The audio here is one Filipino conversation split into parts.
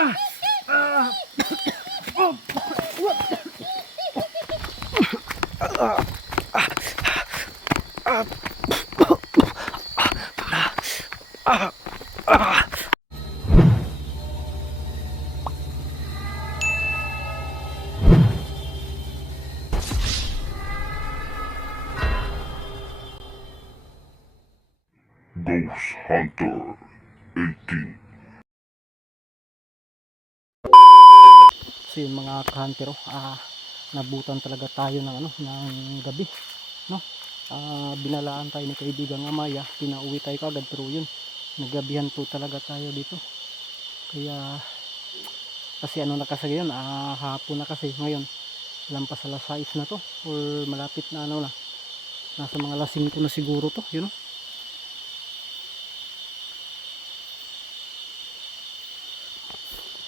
Ghost Hunter 18. Yun mga kahantero, ah, nabutan talaga tayo ng ano, ng gabi, no? Ah, binalaan tayo ni kaibigang Amaya, pinauwi tayo kagad pero yun, nagabihan po talaga tayo dito. Kaya kasi ano na kasi yun, ah, hapon na kasi ngayon. Lampas alas 6 na to or malapit na ano na. Nasa mga alas 5 na siguro to, yun. no?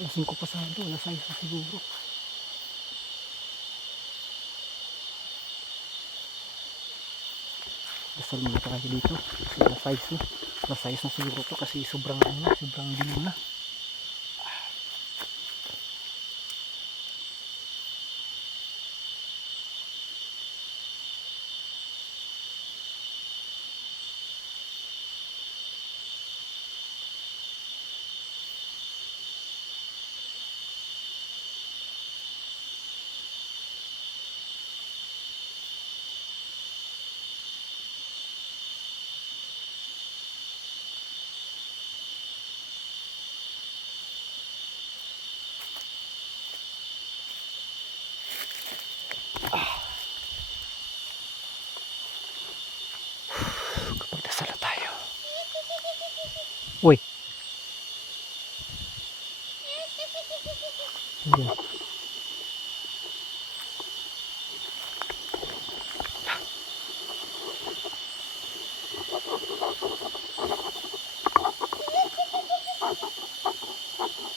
Alas 5 pasado, alas 6 na siguro. Dasal muna tayo dito. Kasi alas 6 na. Alas 6 na siguro to kasi sobrang ano sobrang dilim na. Uy. Ayan.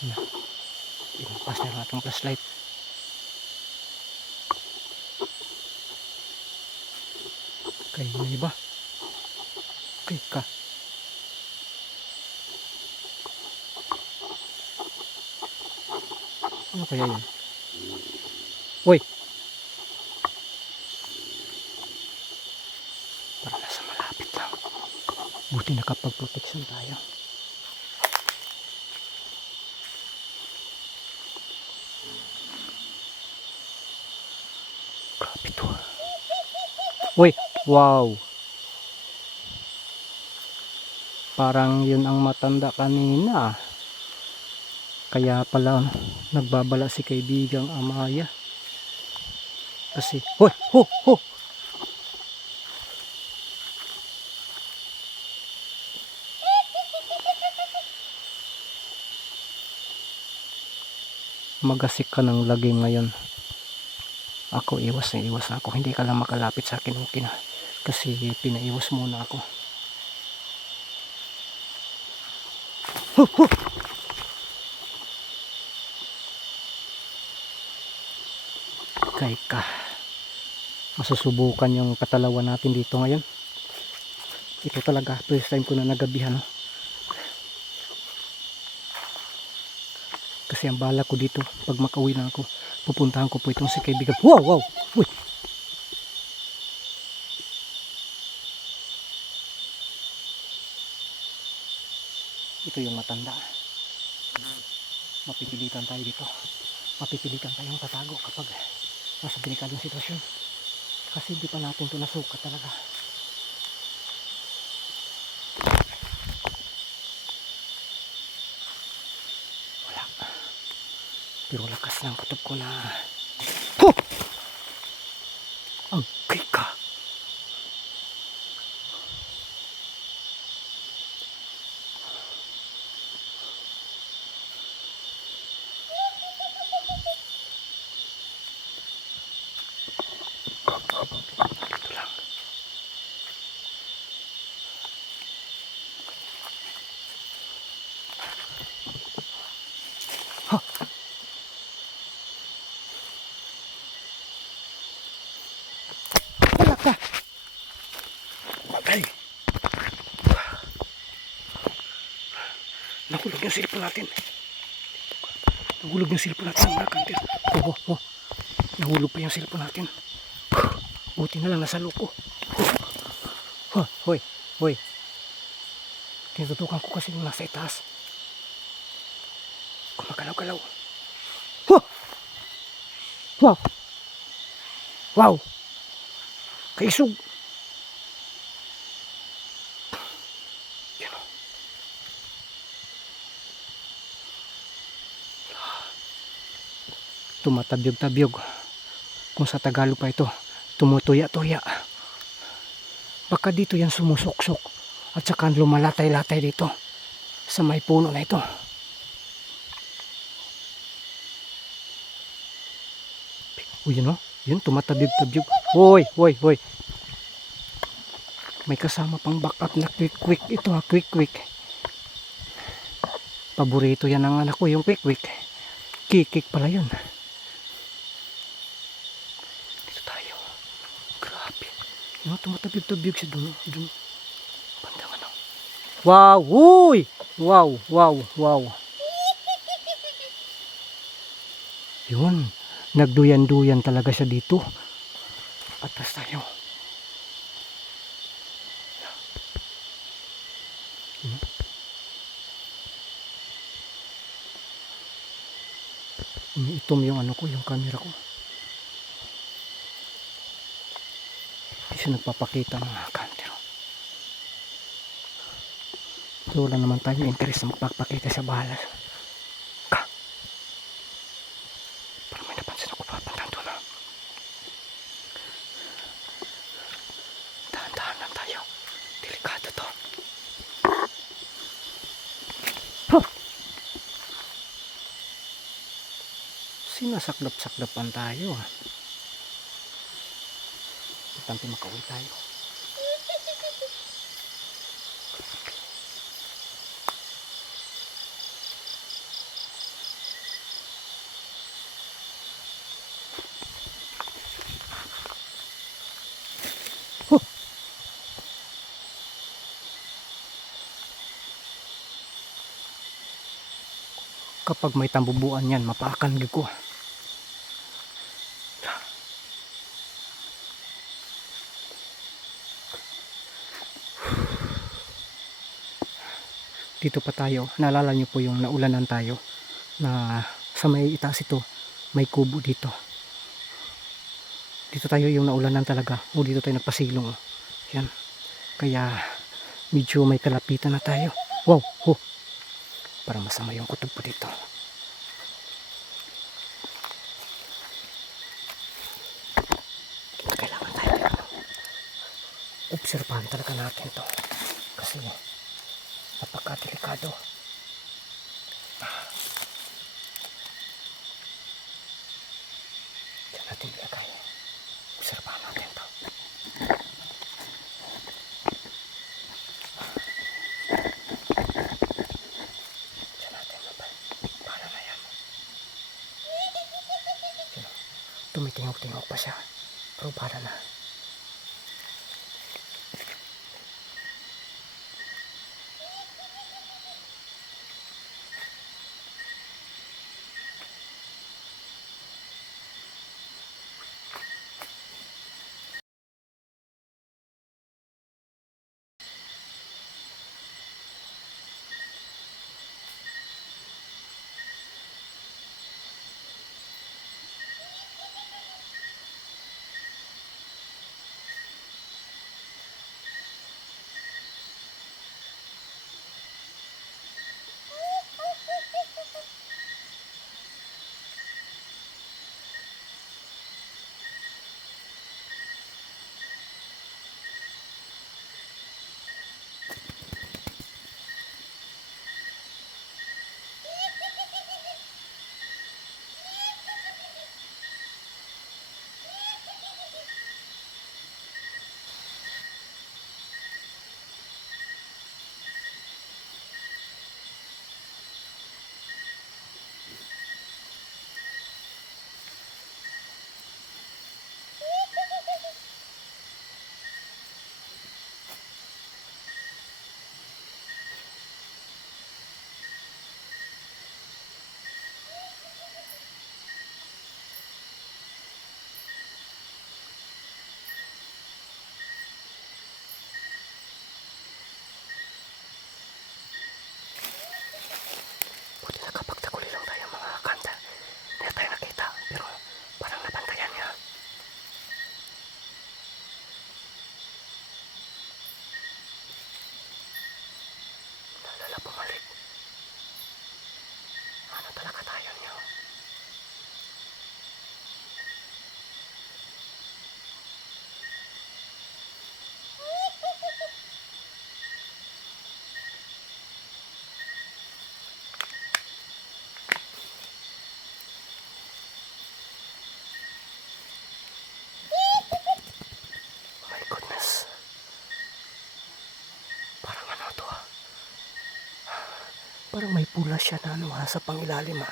Ayan. Ilampas na yung ating flashlight. Kay may iba. Kay Ano kaya yun? Uy! Parang nasa malapit lang. Buti nakapag-protection tayo. Grabe to. ah. Uy! Wow! Parang yun ang matanda kanina. ah. Kaya pala nagbabala si kaibigang Amaya. Kasi, hoy, ho, ho! Magasik ka ng lagim ngayon. Ako iwas na iwas ako. Hindi ka lang makalapit sa akin. Okay na. Kasi pinaiwas muna ako. Kay ka. Masusubukan yung katalawan natin dito ngayon. Ito talaga. First time ko na nagabihan. No? Kasi ang bala ko dito, pag makauwi na ako, pupuntahan ko po itong si kaibigan. Wow, wow! Uy! Ito yung matanda. Mapipilitan tayo dito. Mapipilitan tayong tatago kapag nasa delikadong sitwasyon. Kasi di pa natin ito nasukat talaga. Wala. Pero lakas ng kutob ko na. Ho! Natin. Nahulog yung cellphone natin mga kanter. Oo, oh, oh. Nahulog pa yung cellphone natin. Buti na lang nasa loko. Oh, hoy, hoy. Tinututukan ko kasi yung nasa itaas. Kumagalaw-galaw. Huh! Wow! Wow! Kaisog! Tumatabyog-tabyog. Kung sa Tagalog pa ito, tumutuya-tuya. Baka dito yan sumusuksok at saka lumalatay-latay dito sa may puno na ito. Uy, yun o. Yun, tumatabyog-tabyog. Hoy, hoy, hoy. May kasama pang backup na quick-quick. Ito ha, quick-quick. Paborito yan ng anak ko, yung quick-quick. Kikik pala yun. Dito tayo. Grabe. Yun, tumatabyog-tabyog siya dun. Dun. Bandang ano. Wow! Uy! Wow! Wow! Wow! Yun. Nagduyan-duyan talaga siya dito. Atras tayo. Hmm. Umiitom yung ano ko, yung camera ko. Siya nagpapakita mga kantero. So wala naman tayo interest na magpapakita sa bahala. Ka. Parang may napansin ako papantang doon ah. Dahan-dahan lang tayo. Delikado to. Huh! Sinasaklap-saklapan tayo ah. Importante makauwi tayo. Kapag may tambubuan yan, mapaakan ko. Dito pa tayo. Naalala niyo po yung naulanan tayo na sa may itaas ito, may kubo dito. Dito tayo yung naulanan talaga. O dito tayo nagpasilong. Yan. Kaya medyo may kalapitan na tayo. Wow! Oh. Para masama yung kutob po dito. Dito kailangan tayo obserbahan talaga natin to. Kasi napakadelikado. Diyan natin ilagay. Obserbahan natin to. Diyan natin. Paano na? Yan. Tumitingog-tingog pa siya. Pero para na. Pula siya na ano sa pangilalim ha.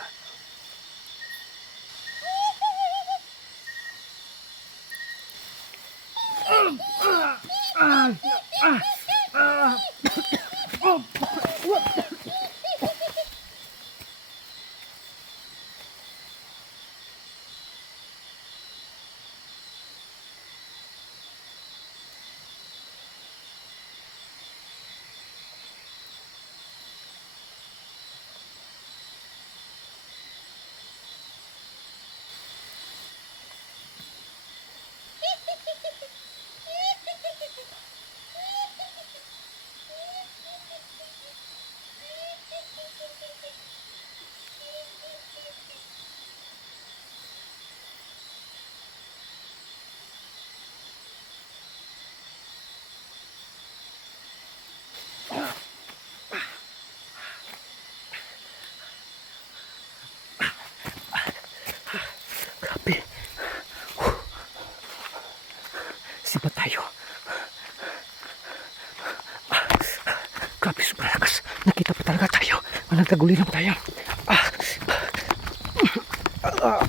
Grabe. Siba tayo. Ah, Grabe, sobrang lakas. Nakita taguli na tayo. Ah. Ah.